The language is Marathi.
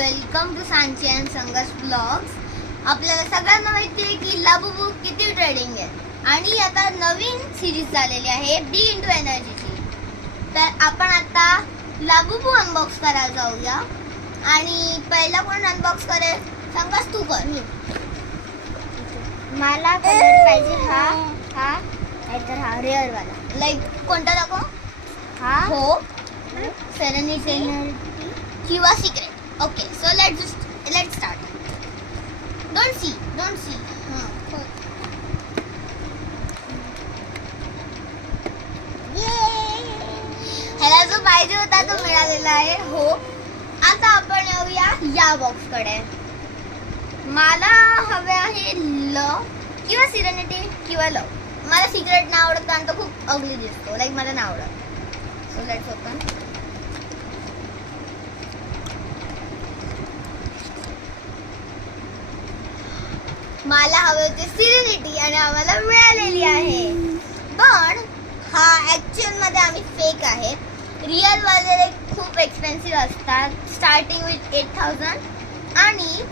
वेलकम टू सांची अँड संघर्ष ब्लॉग्स. आपल्याला सगळ्यांना माहिती आहे की लाबूबू किती ट्रेडिंग आहे आणि आता नवीन सिरीज झालेली आहे बिग इंटू एनर्जीची. तर आपण आता लाबूबू अनबॉक्स करायला जाऊया. आणि पहिला कोण अनबॉक्स करेल? संघर्ष तू कर. मला कलर पाहिजे हा नाहीतर हा रेअर वाला. लाईक कोणता दाखव? हा हो, सेरेनिटी किंवा secret. Okay, so let's start. Don't see. ह्याला जो पाहिजे होता तो मिळालेला आहे. हो, आता आपण येऊया या बॉक्स कडे. मला हवे आहे लव किंवा सिरेनिटी किंवा लव. मला सिक्रेट नाही आवडत कारण तो खूप अगली दिसतो. लाईक मला नाही आवडत. So let's open. मला हवे होते सिरेनिटी आणि आम्हाला मिळालेली आहे. पण हा ऍक्च्युअल मध्ये आम्ही फेक आहे. रिअल वाले खूप एक्सपेन्सिव्ह असतात, स्टार्टिंग विथ 8000 आणि